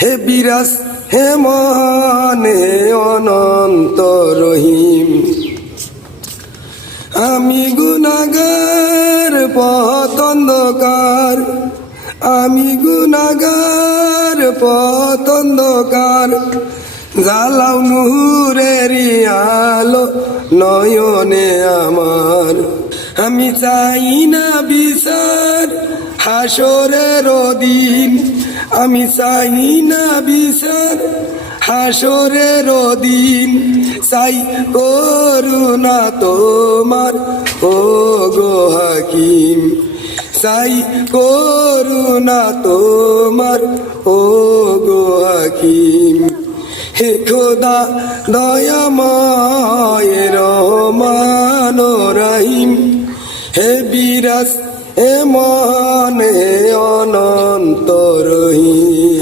হে বিরাজ হে মহান হে অনন্ত রহিম। আমি গুনাহগার পথ অন্ধকার, আমি গুনাহগার পথ অন্ধকার, জ্বালাও নূরের আলো নয়নে আমার। আমি চাই না বিচার হাসরের দিন, আমি চাই না বিচার হাসরের দিন, চাই করুণা তোমার ও গো হাকিম, চাই করুণা তোমার ও গো হাকিম। হে খোদা দয়াময় রহমান রহিম, হে বিরাজ হে মহান হে অনন্ত রহিম।